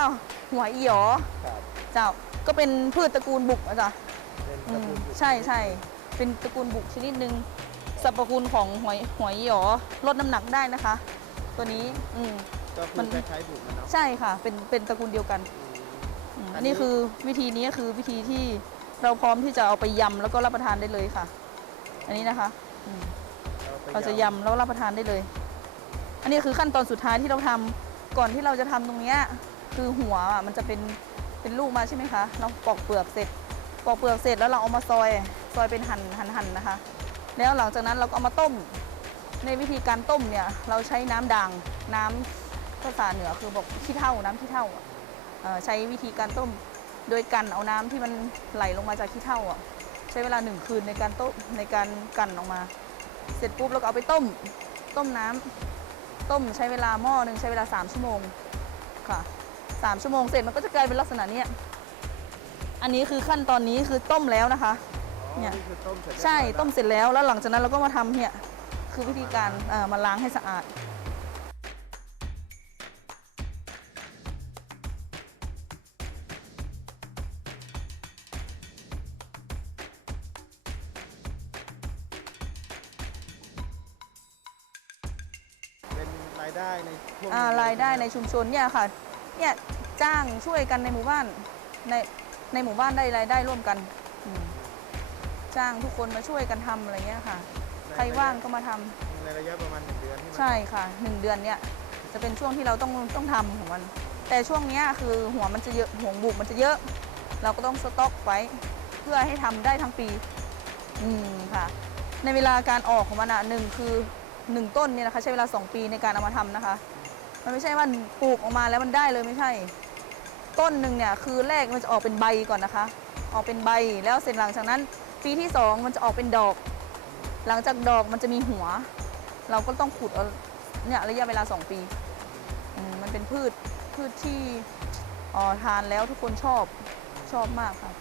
อ้าวหัวอีหยอครับเจ้าก็เป็นพืชตระกูลบุกอะจ้ะเป็นอืตระมกูลบุกใช่ใช่เป็นตระกูลบุกชนิดหนึ่งสรรพคุณของหอยหอยหยอลดน้ำหนักได้นะคะ ตัวนี้อืม ก็คืมัอน คล้ายๆบุกนะเนาะใช่ค่ะ เป็นเป็นตระกูลเดียวกัน อืมอืมอัอันนนี้นี้คือวิธีนี้คือวิธีที่เราพร้อมที่จะเอาไปยำแล้วก็รับประทานได้เลยค่ะ อันนี้นะคะอืมไปเราจะยำแล้วรับประทานได้เลย อันนี้คือขั้นตอนสุดท้ายที่เราทำก่อนที่เราจะทำตรงเนี้ย คือหัวอะมันจะเป็นเป็นลูกมาใช่ไหมคะ เราปอกเปลือกเสร็จ ปอกเปลือกเสร็จแล้วเราเอามาซอย ซอยเป็นหั่นหั่นหั่นนะคะ แล้วหลังจากนั้นเราก็เอามาต้ม ในวิธีการต้มเนี่ย เราใช้น้ำด่างน้ำภาษาเหนือคือบอกขี้เถ้าน้ำขี้เถ้าอ่เอ่อใช้วิธีการต้มโดยกันเอาน้ำที่มันไหลลงมาจากขี้เถ้าอะใช้เวลาหนึ่งคืนในการต้มในการกันออกมา เสร็จปุ๊บเราก็เอาไปต้ม ต้มน้ำต้มใช้เวลาหม้อหนึ่งใช้เวลา 3 ชั่วโมงค่ะ สามชั่วโมงเสร็จมันก็จะกลายเป็นลักษณะเนี้ยอันนี้คือขั้นตอนนี้คือต้มแล้วนะคะอ๋อเนี่ยนี่คือต้มเสร็จเรียบใช่ร้อยแล้วต้มเสร็จแล้วแล้วหลังจากนั้นเราก็มาทำเนี่ยคือวิธีการเอ่อมาล้างให้สะอาด เป็นรายได้ในช่วงอ่านี้รายได้ในช่วงชุมชนเนี่ยค่ะ เนี่ยจ้างช่วยกันในหมู่บ้านในในหมู่บ้านได้รายได้ร่วมกันอืมจ้างทุกคนมาช่วยกันทำอะไรเงี้ยค่ะ ใครว่างก็มาทำในระยะประมาณหนึ่งเดือนที่มันใช่ค่ะหนึ่งเดือนเนี่ยจะเป็นช่วงที่เราต้องต้องทำของมัน แต่ช่วงเนี้ยคือหัวมันจะเยอะหัวบุกมันจะเยอะ เราก็ต้องสต็อกไว้ เพื่อให้ทำได้ทั้งปี อืมค่ะ ในเวลาการออกของมันอะหนึ่งคือหนึ่งต้นเนี่ยนะคะ ใช้เวลา2ปีในการเอามาทำนะคะ มันไม่ใช่ว่าปลูกออกมาแล้วมันได้เลยไม่ใช่ ต้นหนึ่งเนี่ยคือแรกมันจะออกเป็นใบก่อนนะคะ ออกเป็นใบแล้วเสร็จหลังจากนั้น ปีที่สองมันจะออกเป็นดอก หลังจากดอกมันจะมีหัว เราก็ต้องขุดเอาเนี่ยระยะเวลา 2 ปีมมันเป็นพืชพืชที่อ๋อทานแล้วทุกคนชอบชอบมากค่ะ